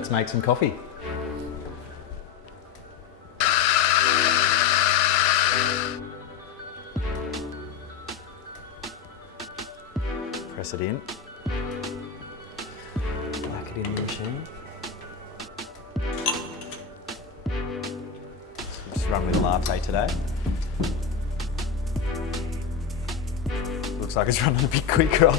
let's make some coffee. Press it in. Whack it in the machine. Just run with a latte today. Looks like it's running a bit quicker up.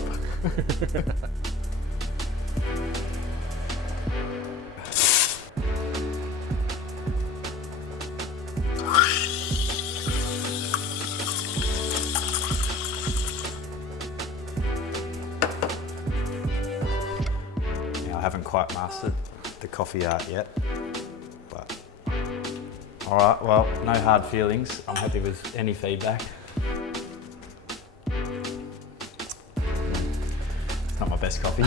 I haven't quite mastered the coffee art yet, but all right, well, no hard feelings. I'm happy with any feedback. Not my best coffee.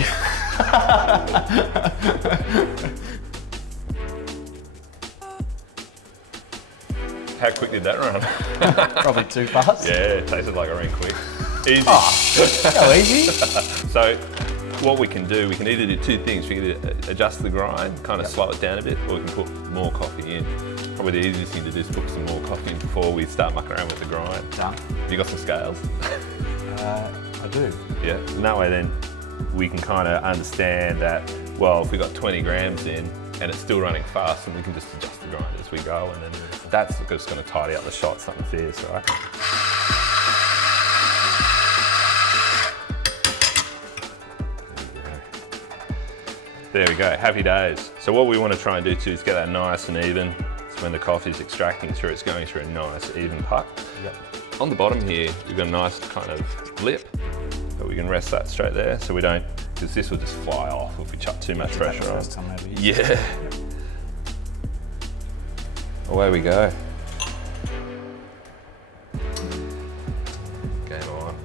How quick did that run? Probably too fast. Yeah, it tasted like it ran quick. Easy. Oh, how easy. So what we can do, we can either do two things. We can either adjust the grind, kind of slow it down a bit, or we can put more coffee in. Probably the easiest thing to do is put some more coffee in before we start mucking around with the grind. Done. You got some scales? I do. Yeah, and that way then we can kind of understand that, well, if we got 20 grams in and it's still running fast, then we can just adjust the grind as we go, and then that's just going to tidy up the shots, nothing fierce, right? There we go, happy days. So what we want to try and do too is get that nice and even. So when the coffee is extracting through, it's going through a nice even puck. Yep. On the bottom here, we've got a nice kind of lip, but we can rest that straight there so we don't, because this will just fly off if we chuck too much pressure on. Yeah. Away we go. Game on.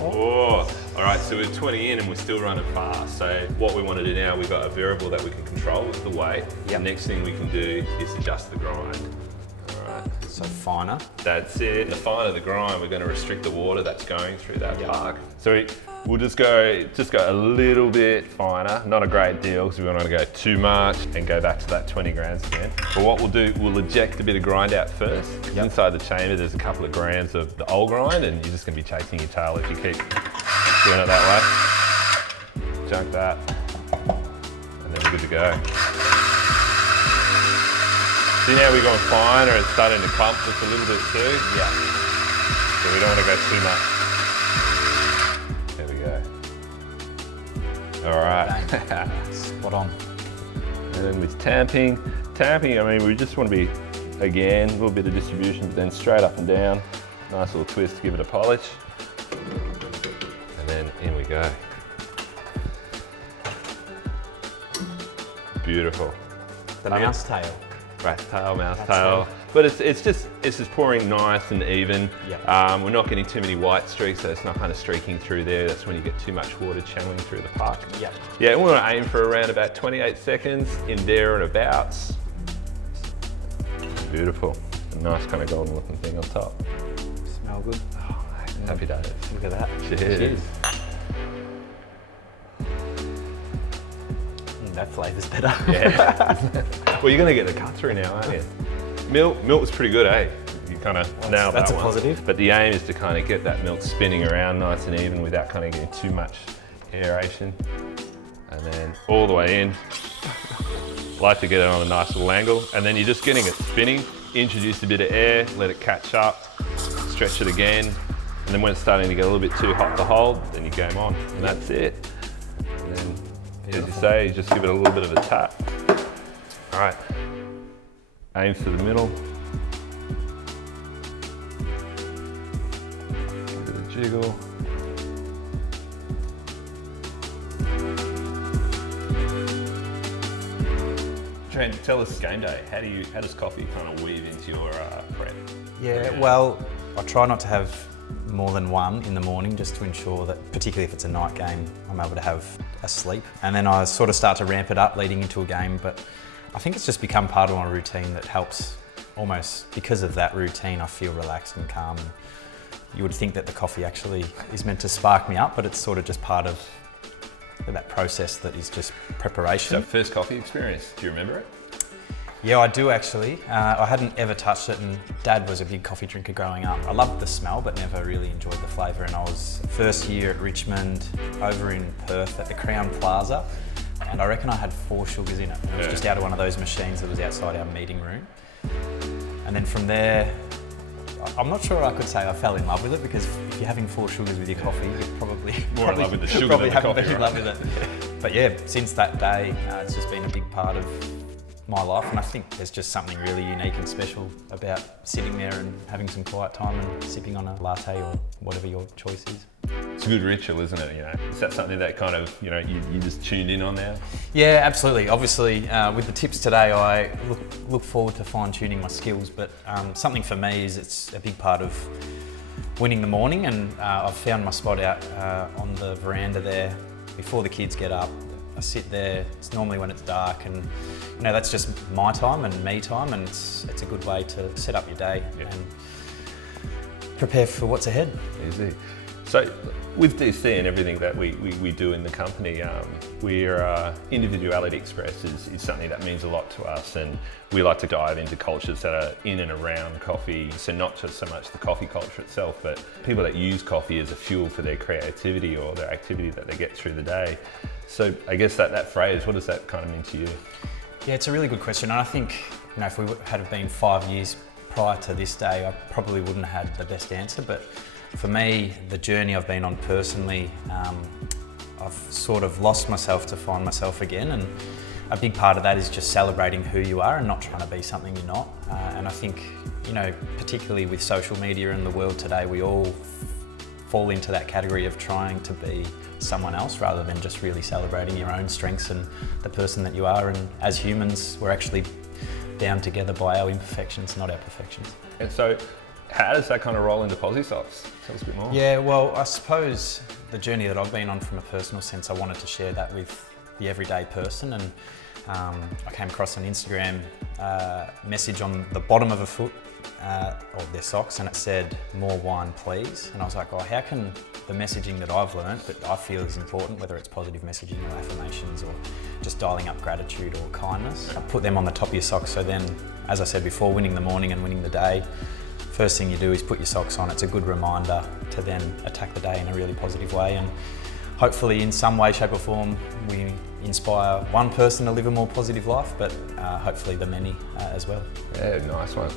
Oh. All right, so we're 20 in and we're still running fast. So what we want to do now, we've got a variable that we can control with the weight. Yep. The next thing we can do is adjust the grind. All right. So finer. That's it. The finer the grind, we're going to restrict the water that's going through that park. So we'll just go a little bit finer, not a great deal, because we don't want to go too much and go back to that 20 grams again. But what we'll do, we'll eject a bit of grind out first. Yep. Inside the chamber, there's a couple of grams of the old grind, and you're just going to be chasing your tail if you keep doing it that way. Junk that, and then we're good to go. See now we're going finer, it's starting to clump just a little bit too. Yeah. So we don't want to go too much. There we go. All right. Spot on. And then with tamping, I mean, we just want to be, again, a little bit of distribution, but then straight up and down. Nice little twist to give it a polish. And then in we go. Beautiful. The mouse tail. Rat's tail, mouse tail. But it's just pouring nice and even. Yep. We're not getting too many white streaks, so it's not kind of streaking through there. That's when you get too much water channeling through the park. Yep. Yeah, we want to aim for around about 28 seconds in there and abouts. Beautiful. A nice kind of golden looking thing on top. Smell good. Oh, mate, happy days. Look at that. Cheers. That flavour's better. Yeah. Well, you're going to get the cut through now, aren't you? Milk was pretty good, eh? You kind of nailed that one. That's a positive. But the aim is to kind of get that milk spinning around nice and even without kind of getting too much aeration. And then all the way in. Like to get it on a nice little angle. And then you're just getting it spinning. Introduce a bit of air, let it catch up, stretch it again. And then when it's starting to get a little bit too hot to hold, then you game on. And that's it. And then, as you say, you just give it a little bit of a tap. All right, aim for the middle. A bit of jiggle. Trent, tell us game day. How does coffee kind of weave into your prep? Yeah, well, I try not to have more than one in the morning just to ensure that, particularly if it's a night game, I'm able to have a sleep. And then I sort of start to ramp it up leading into a game, but I think it's just become part of my routine that helps. Almost because of that routine, I feel relaxed and calm. And you would think that the coffee actually is meant to spark me up, but it's sort of just part of that process that is just preparation. So first coffee experience, do you remember it? Yeah, I do actually. I hadn't ever touched it, and Dad was a big coffee drinker growing up. I loved the smell, but never really enjoyed the flavour. And I was first year at Richmond, over in Perth at the Crown Plaza, and I reckon I had 4 sugars in it. And it was just out of one of those machines that was outside our meeting room. And then from there, I'm not sure I could say I fell in love with it, because if you're having 4 sugars with your coffee, you're probably More in love with the sugar probably than the haven't coffee, been in love with it. But yeah, since that day, it's just been a big part of my life, and I think there's just something really unique and special about sitting there and having some quiet time and sipping on a latte or whatever your choice is. It's a good ritual, isn't it? Is that something that kind of, you just tuned in on now? Yeah, absolutely. Obviously, with the tips today, I look forward to fine-tuning my skills, but something for me is it's a big part of winning the morning, and I've found my spot out on the veranda there before the kids get up. I sit there, it's normally when it's dark, and that's just my time and me time, and it's a good way to set up your day and prepare for what's ahead. Easy. So with DC and everything that we do in the company, individuality expressed is something that means a lot to us, and we like to dive into cultures that are in and around coffee. So not just so much the coffee culture itself, but people that use coffee as a fuel for their creativity or their activity that they get through the day. So I guess that phrase, what does that kind of mean to you? Yeah, it's a really good question. And I think, if we had been 5 years prior to this day, I probably wouldn't have had the best answer. But for me, the journey I've been on personally, I've sort of lost myself to find myself again. And a big part of that is just celebrating who you are and not trying to be something you're not. And I think, particularly with social media and the world today, we all fall into that category of trying to be someone else rather than just really celebrating your own strengths and the person that you are. And as humans, we're actually bound together by our imperfections, not our perfections. And so how does that kind of roll into Posy Socks? Tell us a bit more. Yeah, well, I suppose the journey that I've been on from a personal sense, I wanted to share that with the everyday person. And I came across an Instagram message on the bottom of a foot of their socks, and it said, "More wine, please." And I was like, oh, how can the messaging that I've learned, that I feel is important, whether it's positive messaging or affirmations or just dialing up gratitude or kindness, I put them on the top of your socks. So then, as I said before, winning the morning and winning the day, first thing you do is put your socks on. It's a good reminder to then attack the day in a really positive way, and hopefully in some way, shape or form, we inspire one person to live a more positive life, but hopefully the many as well. Yeah, nice one.